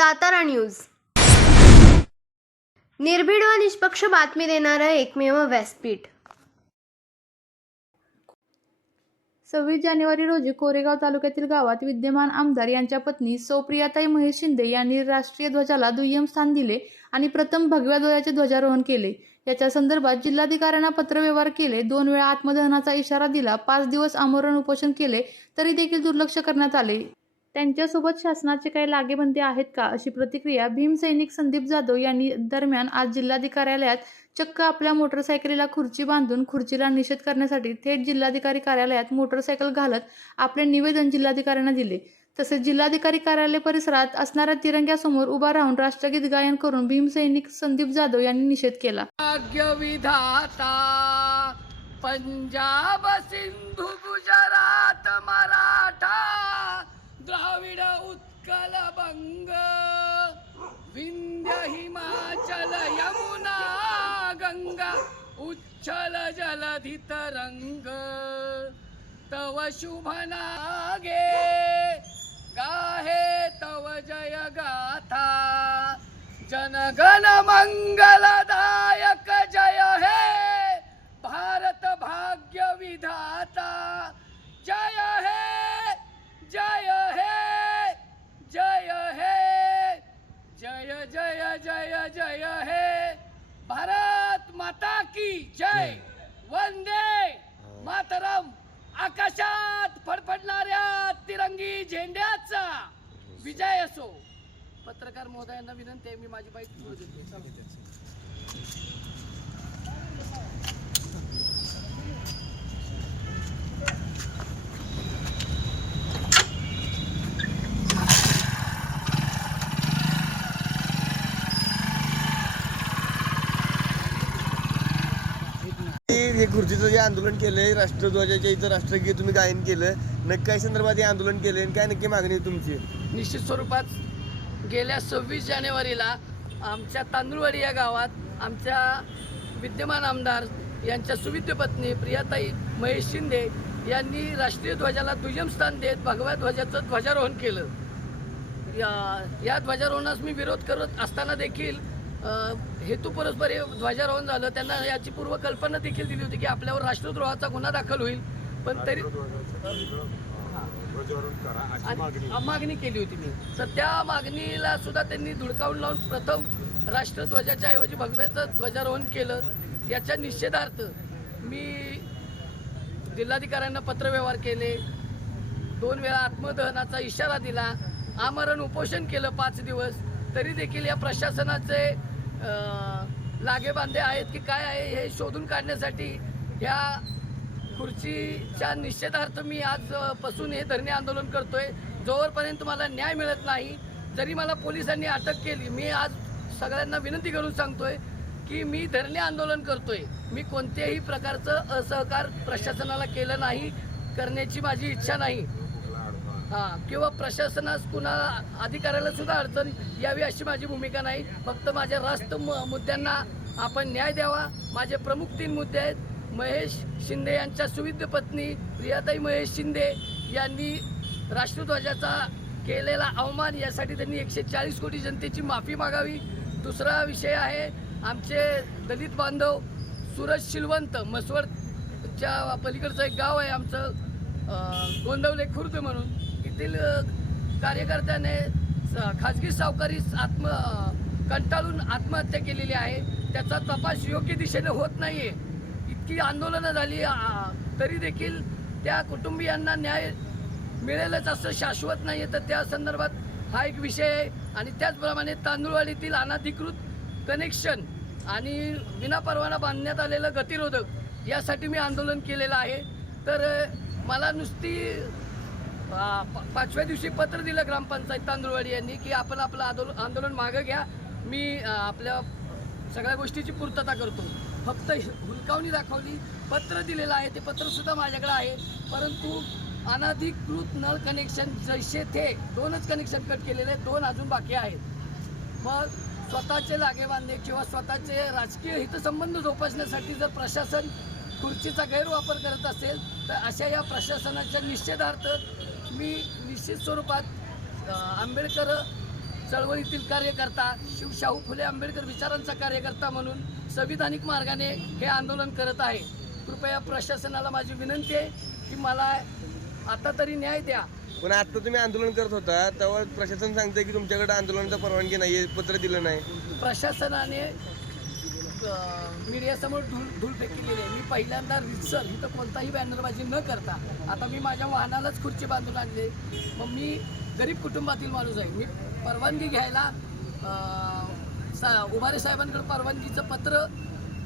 Satara news. निर्भीड व निष्पक्ष बातमी देणारं एकमेव व्यासपीठ. सव्वीस जानेवारी रोजी कोरेगाव तालुक्यातील गावात विद्यमान आमदार यांच्या पत्नी सोप्रियाताई महेश शिंदे यांनी राष्ट्रीय ध्वजाला दुय्यम स्थान दिले आणि प्रथम भगव्या ध्वजाचे ध्वजारोहण केले. याच्या संदर्भात जिल्हाधिकाऱ्यांना पत्रव्यवहार केले. दोन वेळा आत्मदहनाचा इशारा दिला. पाच दिवस आमरण उपोषण केले तरी देखील दुर्लक्ष करण्यात आले. त्यांच्यासोबत शासनाचे काही लागेबंदी आहेत का अशी प्रतिक्रिया भीमसैनिक संदीप जाधव यांनी दरम्यान आज जिल्हाधिकार्यालयात चक्क आपल्या मोटरसायकलीला खुर्ची बांधून खुर्चीला निषेध करण्यासाठी थेट जिल्हाधिकारी कार्यालयात मोटरसायकल घालत आपले निवेदन जिल्हाधिकाऱ्यांना दिले. तसेच जिल्हाधिकारी कार्यालय परिसरात असणाऱ्या तिरंग्यासमोर उभा राहून राष्ट्रगीत गायन करून भीमसैनिक संदीप जाधव यांनी निषेध केला. पंजाब सिंधू गुजरात मराठा द्राविड उत्कल बंग विंध्य हिमाचल यमुना गंगा उच्छल जलधित रंग। तव शुभ नागे गाहे तव जय गाथा। जनगण मंगलदायक जय हे भारत भाग्य विधाता जय हे जय हे जय हे जय जय जय हे भारत माता की जय. वंदे मातरम. आकाशात फडफडणाऱ्या तिरंगी झेंड्याचा विजय असो. पत्रकार महोदयांना विनंती आहे मी माझी बाईक देतो. हे खुर्चीचं जे आंदोलन केलंय राष्ट्रध्वजाच्या इथं राष्ट्रगीत तुम्ही गायन केलं नक्की काय संदर्भात हे आंदोलन केलंय आणि काय नक्की मागणी आहे तुमची? निश्चित स्वरूपात गेल्या सव्वीस जानेवारीला आमच्या तांदूळवाडी या गावात आमच्या विद्यमान आमदार यांच्या सुविद्य पत्नी प्रियाताई महेश शिंदे यांनी राष्ट्रीय ध्वजाला दुय्यम स्थान देत भगव्या ध्वजाचं ध्वजारोहण केलं. या या ध्वजारोहणास मी विरोध करत असताना देखील हेतू परस्पर हे ध्वजारोहण झालं. त्यांना याची पूर्वकल्पना देखील दिली होती की आपल्यावर राष्ट्रद्रोहाचा गुन्हा दाखल होईल. पण तरी मागणी केली होती मी. तर त्या मागणीला सुद्धा त्यांनी धुडकावून लावून प्रथम राष्ट्रध्वजाच्या ऐवजी भगव्याचं ध्वजारोहण केलं. याच्या निषेधार्थ मी जिल्हाधिकाऱ्यांना पत्रव्यवहार केले. दोन वेळा आत्मदहनाचा इशारा दिला. आमरण उपोषण केलं पाच दिवस. तरी देखील या प्रशासनाचे लागेबांधे आहेत की काय आहे हे शोधून काढण्यासाठी ह्या खुर्चीच्या निषेधार्थ मी आज हे धरणे आंदोलन करतोय. जोवरपर्यंत मला न्याय मिळत नाही जरी मला पोलिसांनी अटक केली मी आज सगळ्यांना विनंती करून सांगतोय की मी धरणे आंदोलन करतोय. मी कोणत्याही प्रकारचं असहकार प्रशासनाला केलं नाही करण्याची माझी इच्छा नाही. हां किंवा प्रशासनास कुणा अधिकाऱ्याला सुद्धा अडचण यावी अशी माझी भूमिका नाही. फक्त माझ्या रास्त मुद्द्यांना आपण न्याय द्यावा. माझे प्रमुख तीन मुद्दे आहेत. महेश शिंदे यांच्या सुविध पत्नी प्रियाताई महेश शिंदे यांनी राष्ट्रध्वजाचा केलेला अवमान यासाठी त्यांनी एकशे चाळीस कोटी जनतेची माफी मागावी. दुसरा विषय आहे आमचे दलित बांधव सूरज शिलवंत मसवडच्या पलीकडचं एक गाव आहे आमचं गोंदवले खुर्द म्हणून. येथील कार्यकर्त्याने स- खाजगी सावकारी आत्म कंटाळून आत्महत्या केलेली आहे. त्याचा तपास योग्य दिशेने होत नाहीये. इतकी आंदोलनं झाली तरी देखील त्या कुटुंबियांना न्याय मिळेलच असं शाश्वत नाही आहे तर त्या संदर्भात हा एक विषय आहे. आणि त्याचप्रमाणे तांदूळवाडीतील अनाधिकृत कनेक्शन आणि विनापरवाना बांधण्यात आलेलं गतिरोधक यासाठी मी आंदोलन केलेलं आहे. तर मला नुसती पाचव्या दिवशी पत्र दिलं ग्रामपंचायत तांदुळवाडी यांनी की आपण आपलं आंदोलन आंदोलन मागं घ्या. मी आपल्या सगळ्या गोष्टीची पूर्तता करतो. फक्त हुलकावणी दाखवली. पत्र दिलेलं आहे ते पत्रसुद्धा माझ्याकडे आहे. परंतु अनाधिकृत नळ कनेक्शन जैसे थे दोनच कनेक्शन कट केलेले दोन अजून बाकी आहेत. मग स्वतःचे लागेबांधे किंवा स्वतःचे राजकीय हितसंबंध जोपासण्यासाठी जर प्रशासन खुर्चीचा गैरवापर करत असेल तर अशा या प्रशासनाच्या निषेधार्थ मी निश्चित स्वरूपात आंबेडकर चळवळीतील कार्यकर्ता शिव शाहू फुले आंबेडकर विचारांचा कार्यकर्ता म्हणून संविधानिक मार्गाने हे आंदोलन करत आहे. कृपया प्रशासनाला माझी विनंती आहे की मला आता तरी न्याय द्या. पण आता तुम्ही आंदोलन करत होता तेव्हा प्रशासन सांगतंय की तुमच्याकडे आंदोलनाचा परवानगी नाही पत्र दिलं नाही. प्रशासनाने मीडियासमोर धूळ धूळ फेकलेली आहे. मी पहिल्यांदा रिसल इथं कोणताही बॅनरबाजी न करता आता मी माझ्या वाहनालाच खुर्ची बांधून आणले. मग मी गरीब कुटुंबातील माणूस आहे. मी परवानगी घ्यायला सा उभारे साहेबांकडे परवानगीचं पत्र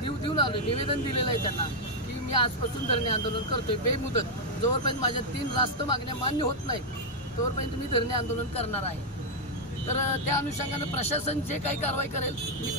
देऊ देऊन आलो निवेदन दिलेलं आहे त्यांना की मी आजपासून धरणे आंदोलन करतोय. बेमुदत. जोपर्यंत माझ्या तीन रास्त मागण्या मान्य होत नाहीत तोपर्यंत मी धरणे आंदोलन करणार आहे. तर त्या अनुषंगानं प्रशासन जे काही कारवाई करेल मी